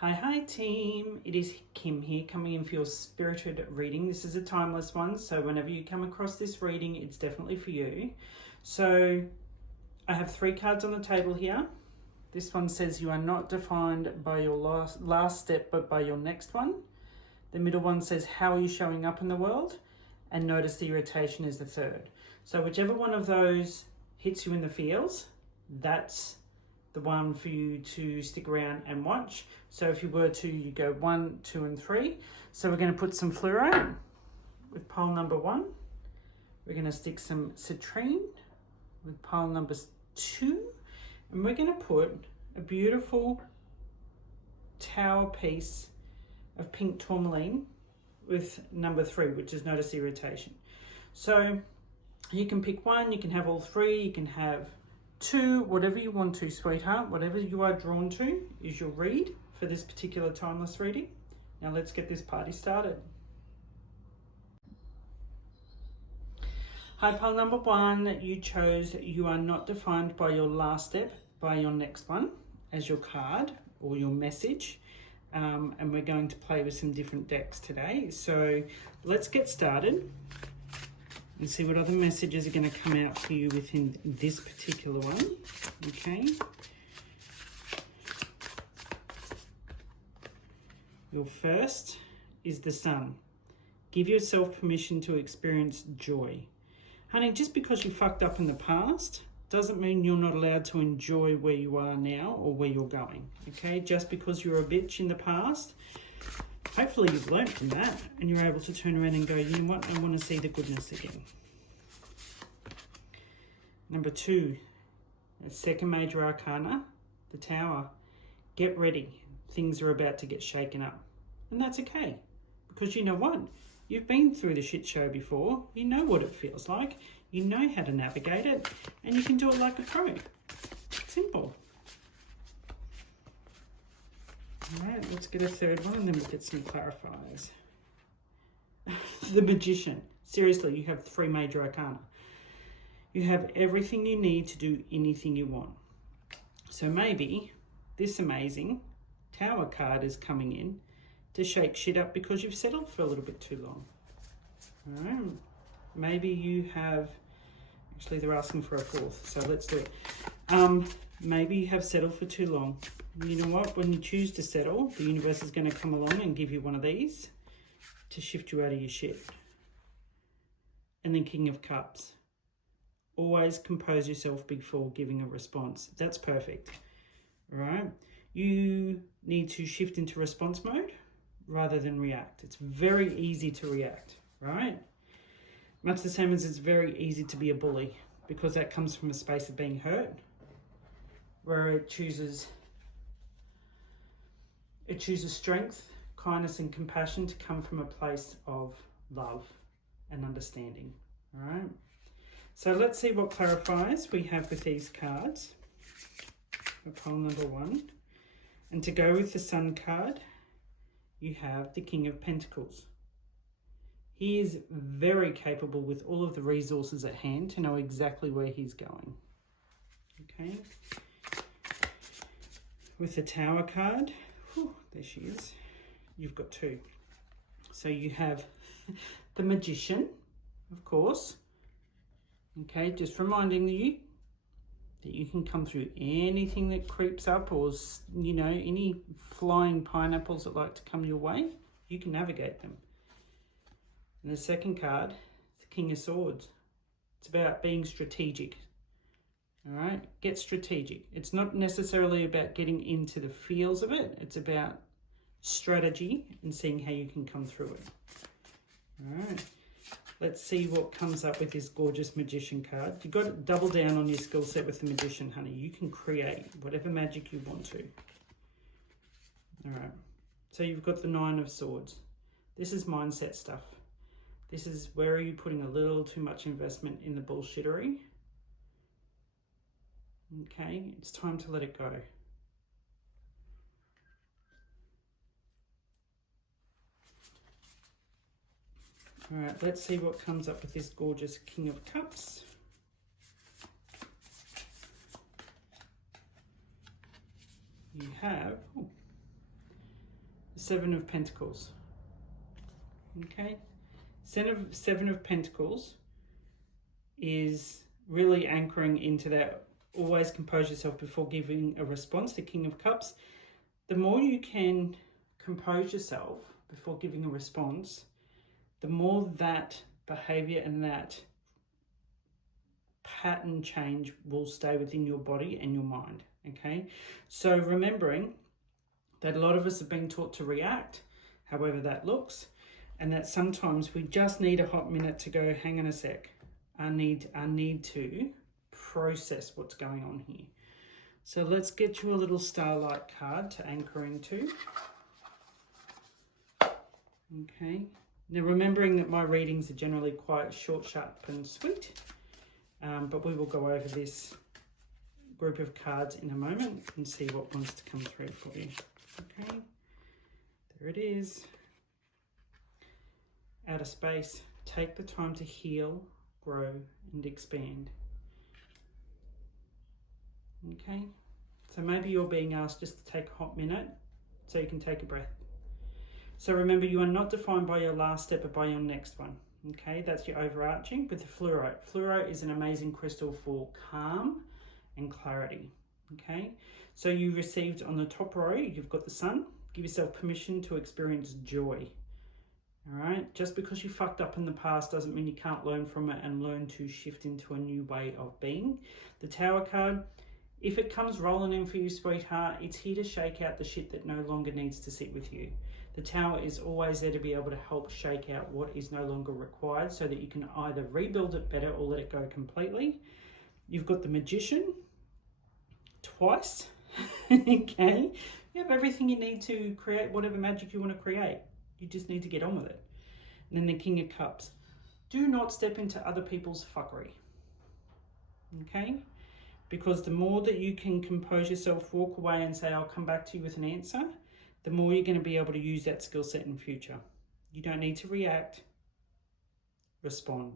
Hi team, it is Kim here coming in for your spirited reading. This is a timeless one, so whenever you come across this reading, it's definitely for you. So I have 3 cards on the table here. This one says you are not defined by your last step, but by your next one. The middle one says how are you showing up in the world, and notice the irritation is the third. So whichever one of those hits you in the feels, that's the one for you to stick around and watch. So if you were to, you go 1, 2, and 3. So we're going to put some fluorite with pile number 1. We're going to stick some citrine with pile number 2. And we're going to put a beautiful tower piece of pink tourmaline with number 3, which is notice irritation. So you can pick one, you can have all 3, you can have 2, whatever you want to, sweetheart. Whatever you are drawn to is your read for this particular timeless reading. Now let's get this party started. Hi, pile number 1. You chose you are not defined by your last step, by your next one as your card or your message. And we're going to play with some different decks today. So let's get started and see what other messages are going to come out for you within this particular one. Okay. Your first is the Sun. Give yourself permission to experience joy. Honey, just because you fucked up in the past doesn't mean you're not allowed to enjoy where you are now or where you're going. Okay. Just because you're a bitch in the past, hopefully you've learned from that and you're able to turn around and go, you know what, I want to see the goodness again. Number 2, the second major arcana, the Tower. Get ready. Things are about to get shaken up. And that's okay. Because you know what? You've been through the shit show before. You know what it feels like. You know how to navigate it. And you can do it like a pro. Simple. Alright, let's get a third one and then we'll get some clarifiers. The Magician. Seriously, you have 3 major arcana. You have everything you need to do anything you want. So maybe this amazing Tower card is coming in to shake shit up because you've settled for a little bit too long. Alright. Maybe you have, actually they're asking for a 4th, so let's do it. Maybe you have settled for too long. You know what? When you choose to settle, the universe is going to come along and give you one of these to shift you out of your shit. And then King of Cups. Always compose yourself before giving a response. That's perfect. All right. You need to shift into response mode rather than react. It's very easy to react, right? Much the same as it's very easy to be a bully because that comes from a space of being hurt where it chooses strength, kindness, and compassion to come from a place of love and understanding. All right. So let's see what clarifies we have with these cards for pile number 1. And to go with the Sun card, you have the King of Pentacles. He is very capable with all of the resources at hand to know exactly where he's going. Okay. With the Tower card, whew, there she is. You've got 2. So you have the Magician, of course. Okay, just reminding you that you can come through anything that creeps up or, you know, any flying pineapples that like to come your way, you can navigate them. And the second card, the King of Swords. It's about being strategic. All right, get strategic. It's not necessarily about getting into the feels of it. It's about strategy and seeing how you can come through it. All right. Let's see what comes up with this gorgeous Magician card. You've got to double down on your skill set with the Magician, honey. You can create whatever magic you want to. All right. So you've got the 9 of Swords. This is mindset stuff. This is where are you putting a little too much investment in the bullshittery. Okay, it's time to let it go. All right, let's see what comes up with this gorgeous King of Cups. you have the Seven of Pentacles. Okay, Seven of Pentacles is really anchoring into that always compose yourself before giving a response. The King of Cups, the more you can compose yourself before giving a response, the more that behavior and that pattern change will stay within your body and your mind. Okay, so remembering that a lot of us have been taught to react, however that looks, and that sometimes we just need a hot minute to go, hang on a sec, I need to process what's going on here. So let's get you a little starlight card to anchor into. Okay, now remembering that my readings are generally quite short, sharp and sweet, but we will go over this group of cards in a moment and see what wants to come through for you. Okay, there it is. Outer space, take the time to heal, grow and expand. Okay, so maybe you're being asked just to take a hot minute so you can take a breath. So remember, you are not defined by your last step but by your next one. Okay, that's your overarching. With the fluorite. Fluorite is an amazing crystal for calm and clarity. Okay, so you received on the top row, you've got the sun. Give yourself permission to experience joy. All right, just because you fucked up in the past doesn't mean you can't learn from it and learn to shift into a new way of being. The Tower card, if it comes rolling in for you, sweetheart, it's here to shake out the shit that no longer needs to sit with you. The Tower is always there to be able to help shake out what is no longer required so that you can either rebuild it better or let it go completely. You've got the Magician twice. Okay, you have everything you need to create whatever magic you want to create. You just need to get on with it. And then the King of Cups. Do not step into other people's fuckery. Okay? Because the more that you can compose yourself, walk away and say, I'll come back to you with an answer, the more you're going to be able to use that skill set in future. You don't need to react. Respond.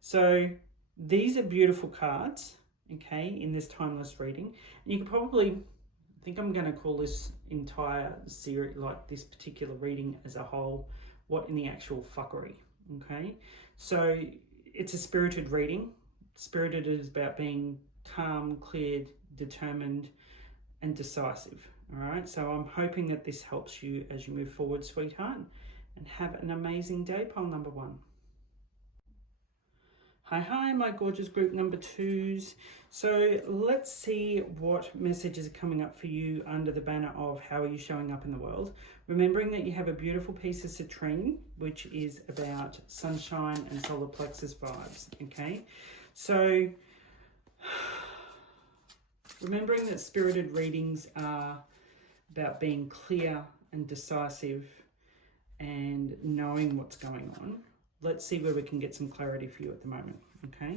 So these are beautiful cards, okay, in this timeless reading. And you could probably, I think I'm going to call this entire series, like this particular reading as a whole, what in the actual fuckery, okay? So it's a spirited reading. Spirited is about being calm, clear, determined, and decisive, all right? So I'm hoping that this helps you as you move forward, sweetheart, and have an amazing day, pile number 1. Hi, my gorgeous group number 2s. So let's see what messages are coming up for you under the banner of how are you showing up in the world. Remembering that you have a beautiful piece of citrine, which is about sunshine and solar plexus vibes, okay? So remembering that spirited readings are about being clear and decisive and knowing what's going on. Let's see where we can get some clarity for you at the moment, okay?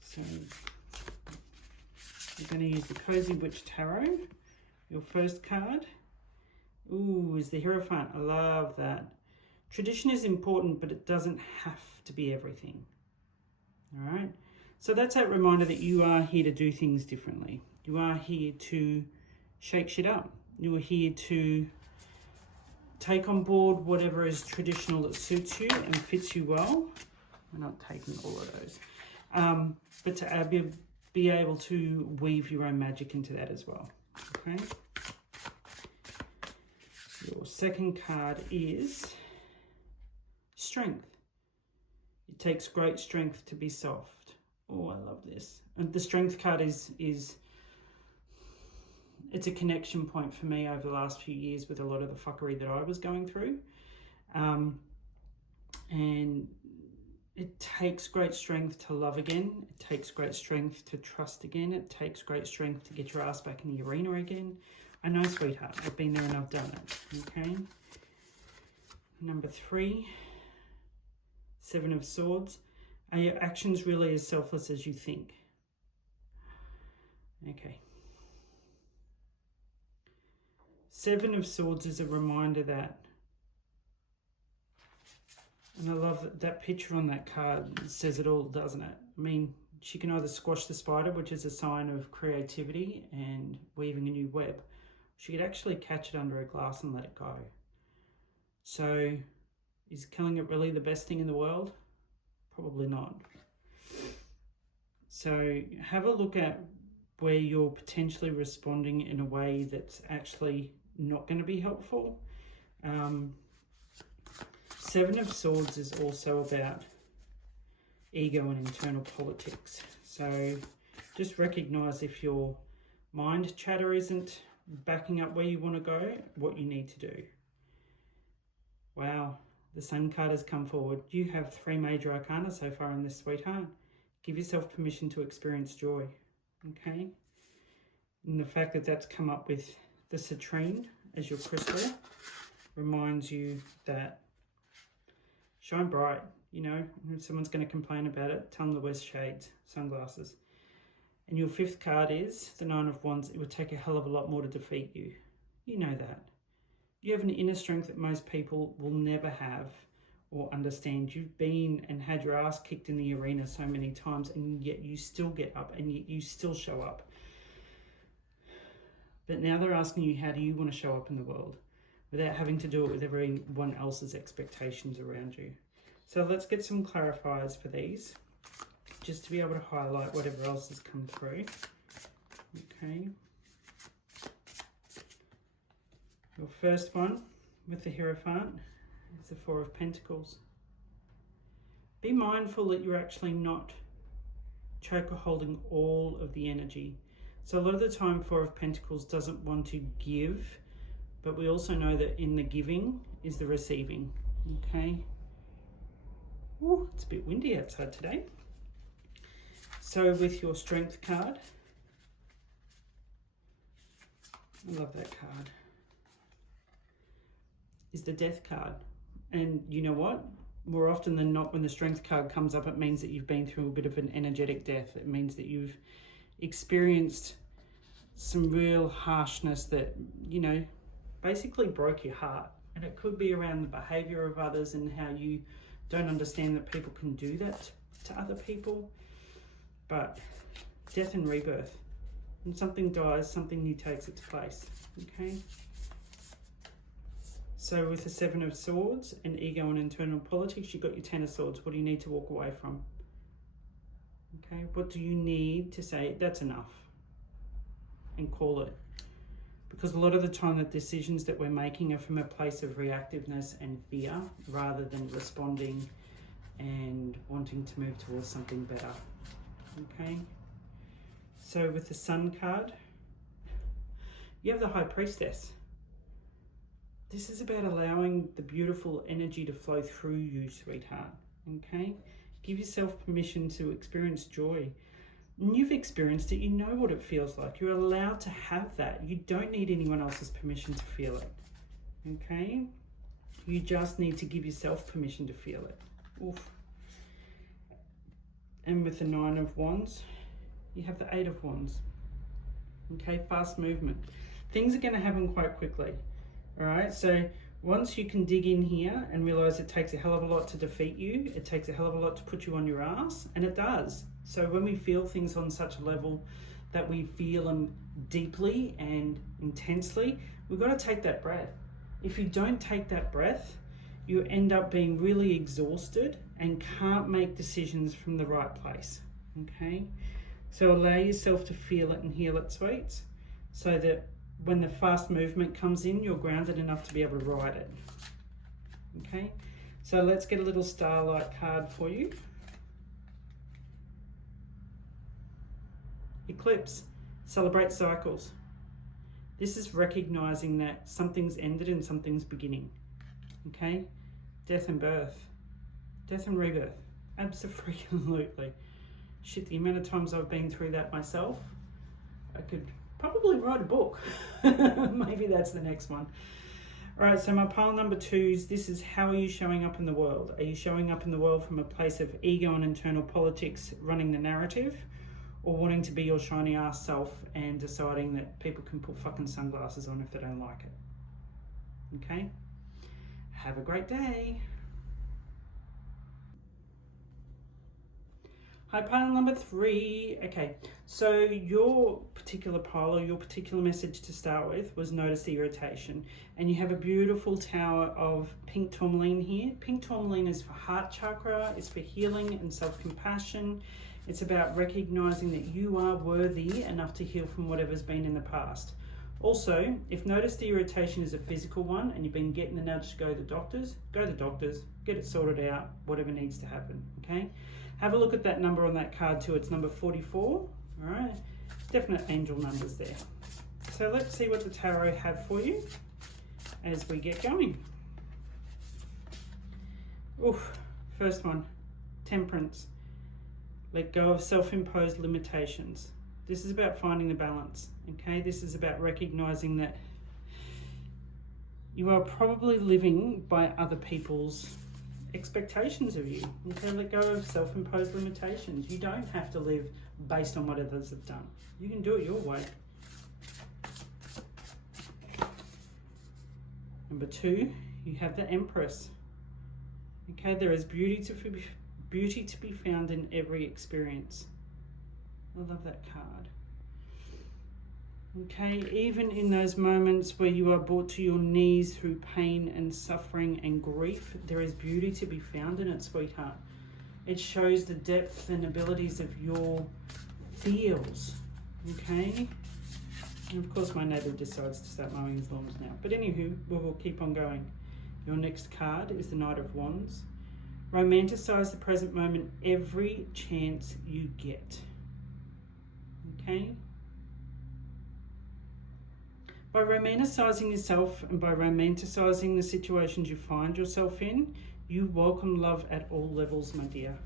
So you're going to use the Cozy Witch Tarot. Your first card, ooh, is the Hierophant. I love that. Tradition is important, but it doesn't have to be everything, all right? So that's that reminder that you are here to do things differently. You are here to shake shit up. You are here to take on board whatever is traditional that suits you and fits you well. We're not taking all of those. But to be able to weave your own magic into that as well. Okay. Your second card is Strength. It takes great strength to be soft. Oh, I love this. And the Strength card is it's a connection point for me over the last few years with a lot of the fuckery that I was going through. And it takes great strength to love again. It takes great strength to trust again. It takes great strength to get your ass back in the arena again. I know, sweetheart, I've been there and I've done it, okay? Number 3, 7 of Swords. Are your actions really as selfless as you think? Okay. 7 of Swords is a reminder that, and I love that picture on that card says it all, doesn't it? I mean, she can either squash the spider, which is a sign of creativity and weaving a new web. She could actually catch it under a glass and let it go. So is killing it really the best thing in the world? Probably not. So have a look at where you're potentially responding in a way that's actually not going to be helpful. Seven of Swords is also about ego and internal politics. So just recognize if your mind chatter isn't backing up where you want to go, what you need to do. Wow, the Sun card has come forward. You have 3 major arcana so far in this, sweetheart. Give yourself permission to experience joy, okay? And the fact that that's come up with the citrine as your crystal reminds you that shine bright. You know, if someone's going to complain about it, tell them to wear shades, sunglasses. And your 5th card is the 9 of Wands. It would take a hell of a lot more to defeat you. You know that. You have an inner strength that most people will never have or understand. You've been and had your ass kicked in the arena so many times, and yet you still get up and yet you still show up. But now they're asking you, how do you want to show up in the world without having to do it with everyone else's expectations around you? So let's get some clarifiers for these, just to be able to highlight whatever else has come through. Okay. Your first one with the Hierophant is the 4 of Pentacles. Be mindful that you're actually not choker holding all of the energy. So a lot of the time 4 of Pentacles doesn't want to give, but we also know that in the giving is the receiving. Okay. Ooh, it's a bit windy outside today. So with your Strength card, I love that card, is the Death card. And you know what? More often than not, when the Strength card comes up, it means that you've been through a bit of an energetic death. It means that you've experienced some real harshness that, you know, basically broke your heart. And it could be around the behavior of others and how you don't understand that people can do that to other people. But death and rebirth. When something dies, something new takes its place. Okay? So with the 7 of Swords and ego and internal politics, you've got your 10 of Swords. What do you need to walk away from? Okay, what do you need to say, that's enough, and call it? Because a lot of the time the decisions that we're making are from a place of reactiveness and fear rather than responding and wanting to move towards something better. Okay, so with the Sun card, you have the High Priestess. This is about allowing the beautiful energy to flow through you, sweetheart. Okay, give yourself permission to experience joy. And you've experienced it, you know what it feels like. You're allowed to have that. You don't need anyone else's permission to feel it. Okay? You just need to give yourself permission to feel it. Oof. And with the 9 of Wands, you have the 8 of Wands. Okay, fast movement. Things are going to happen quite quickly. All right, so once you can dig in here and realize it takes a hell of a lot to defeat you, it takes a hell of a lot to put you on your ass, and it does. So when we feel things on such a level that we feel them deeply and intensely, we've got to take that breath. If you don't take that breath, you end up being really exhausted and can't make decisions from the right place, okay? So allow yourself to feel it and heal it, sweets, so that when the fast movement comes in, you're grounded enough to be able to ride it, okay? So let's get a little starlight card for you. Eclipse, celebrate cycles. This is recognizing that something's ended and something's beginning, okay? Death and birth, death and rebirth, absolutely. Shit, the amount of times I've been through that myself, I could probably write a book. Maybe that's the next one. All right, so my pile number 2 is, this is how are you showing up in the world? Are you showing up in the world from a place of ego and internal politics running the narrative, or wanting to be your shiny ass self and deciding that people can put fucking sunglasses on if they don't like it? Okay? Have a great day. Hi, pile number 3. Okay, so your particular pile or your particular message to start with was notice the irritation. And you have a beautiful tower of pink tourmaline here. Pink tourmaline is for heart chakra, it's for healing and self-compassion. It's about recognizing that you are worthy enough to heal from whatever's been in the past. Also, if notice the irritation is a physical one and you've been getting the nudge to go to the doctors, get it sorted out, whatever needs to happen, okay? Have a look at that number on that card too. It's number 44, all right? Definite angel numbers there. So let's see what the tarot have for you as we get going. Oof, first one, Temperance. Let go of self-imposed limitations. This is about finding the balance, okay? This is about recognizing that you are probably living by other people's expectations of you. Okay, let go of self-imposed limitations. You don't have to live based on what others have done. You can do it your way. Number 2, you have the Empress. Okay, there is beauty to be found in every experience. I love that card. Okay, even in those moments where you are brought to your knees through pain and suffering and grief, there is beauty to be found in it, sweetheart. It shows the depth and abilities of your feels, okay? And of course my neighbour decides to start mowing his lawns now. But anywho, we will keep on going. Your next card is the Knight of Wands. Romanticize the present moment every chance you get, okay? By romanticizing yourself and by romanticizing the situations you find yourself in, you welcome love at all levels, my dear.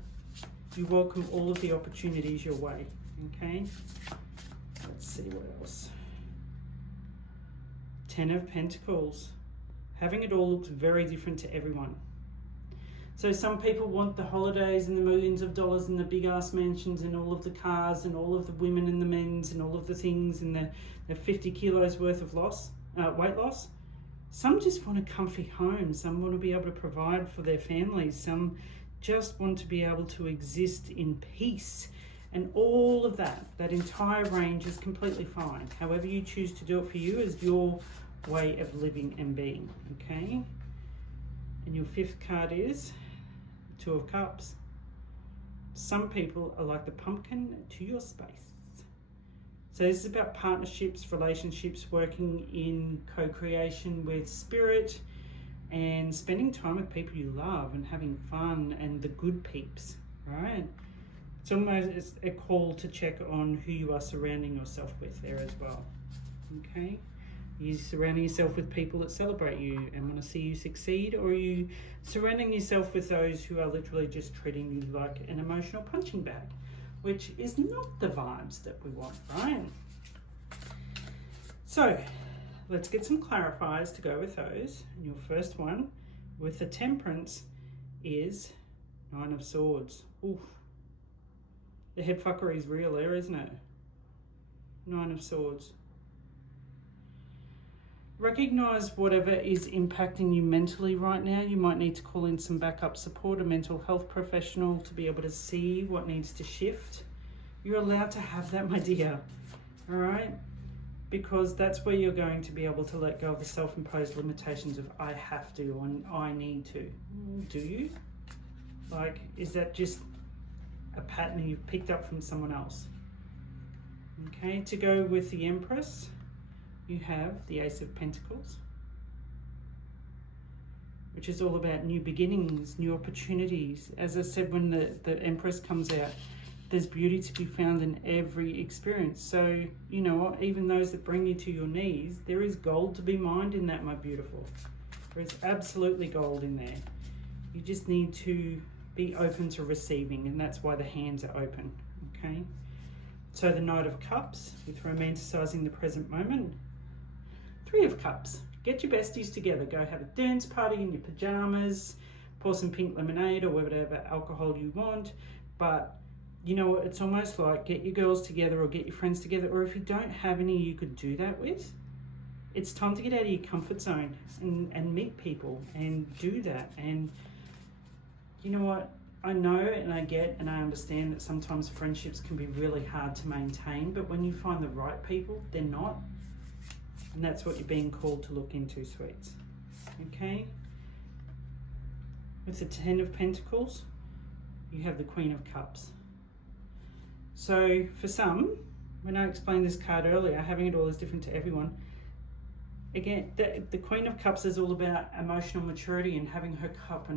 You welcome all of the opportunities your way, okay? Let's see what else. 10 of Pentacles. Having it all looks very different to everyone. So some people want the holidays and the millions of dollars and the big ass mansions and all of the cars and all of the women and the men's and all of the things and the 50 kilos worth of weight loss. Some just want a comfy home. Some want to be able to provide for their families. Some just want to be able to exist in peace. And all of that entire range is completely fine. However you choose to do it for you is your way of living and being, okay? And your 5th card is 2 of Cups. Some people are like the pumpkin to your space. So this is about partnerships, relationships, working in co-creation with spirit and spending time with people you love and having fun and the good peeps, right? It's almost a call to check on who you are surrounding yourself with there as well, okay? Are you surrounding yourself with people that celebrate you and want to see you succeed, or are you surrounding yourself with those who are literally just treating you like an emotional punching bag, which is not the vibes that we want, right? So let's get some clarifiers to go with those. And your first one with the Temperance is 9 of Swords. Oof. The head fuckery is real there, isn't it? 9 of Swords. Recognize whatever is impacting you mentally right now. You might need to call in some backup support, a mental health professional, to be able to see what needs to shift. You're allowed to have that, my dear, all right? Because that's where you're going to be able to let go of the self-imposed limitations of I have to and I need to. Do you? Like, is that just a pattern you've picked up from someone else? Okay, to go with the Empress, you have the Ace of Pentacles, which is all about new beginnings, new opportunities. As I said, when the Empress comes out, there's beauty to be found in every experience. So, you know what, even those that bring you to your knees, there is gold to be mined in that, my beautiful. There is absolutely gold in there. You just need to be open to receiving, and that's why the hands are open, okay? So the Knight of Cups, with romanticizing the present moment. 3 of Cups. Get your besties together. Go have a dance party in your pajamas. Pour some pink lemonade or whatever alcohol you want. But, you know, it's almost like get your girls together or get your friends together. Or if you don't have any you could do that with, it's time to get out of your comfort zone and meet people and do that. And you know what? I know and I get and I understand that sometimes friendships can be really hard to maintain, but when you find the right people, they're not. And that's what you're being called to look into, sweets. Okay? With the Ten of Pentacles, you have the Queen of Cups. So for some, when I explained this card earlier, having it all is different to everyone. Again, the Queen of Cups is all about emotional maturity and having her cup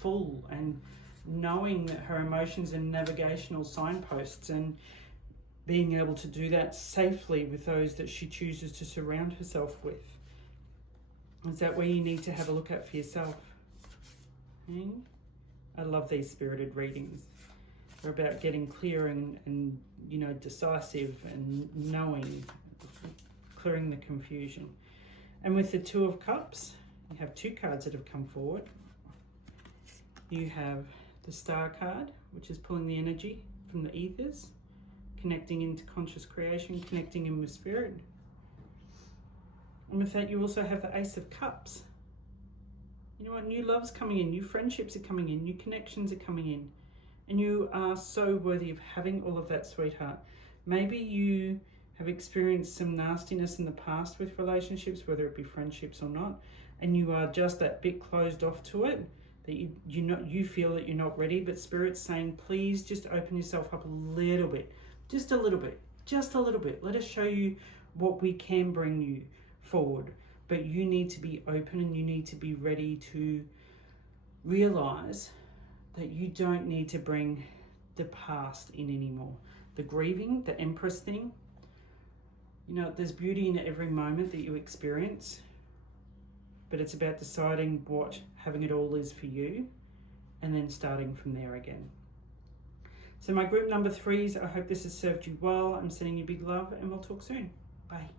full and knowing that her emotions are navigational signposts and being able to do that safely with those that she chooses to surround herself with. Is that where you need to have a look at for yourself? Okay? I love these spirited readings. They're about getting clear and you know, decisive and knowing, clearing the confusion. And with the Two of Cups, you have two cards that have come forward. You have the Star card, which is pulling the energy from the ethers, connecting into conscious creation, connecting in with spirit. And with that, you also have the Ace of Cups. You know what? New love's coming in, new friendships are coming in, new connections are coming in. And you are so worthy of having all of that, sweetheart. Maybe you have experienced some nastiness in the past with relationships, whether it be friendships or not, and you are just that bit closed off to it, that you feel that you're not ready, but Spirit's saying, please just open yourself up a little bit, just a little bit, just a little bit. Let us show you what we can bring you forward. But you need to be open and you need to be ready to realize that you don't need to bring the past in anymore. The grieving, the Empress thing, you know, there's beauty in every moment that you experience, but it's about deciding what having it all is for you and then starting from there again. So my group number 3s, I hope this has served you well. I'm sending you big love and we'll talk soon. Bye.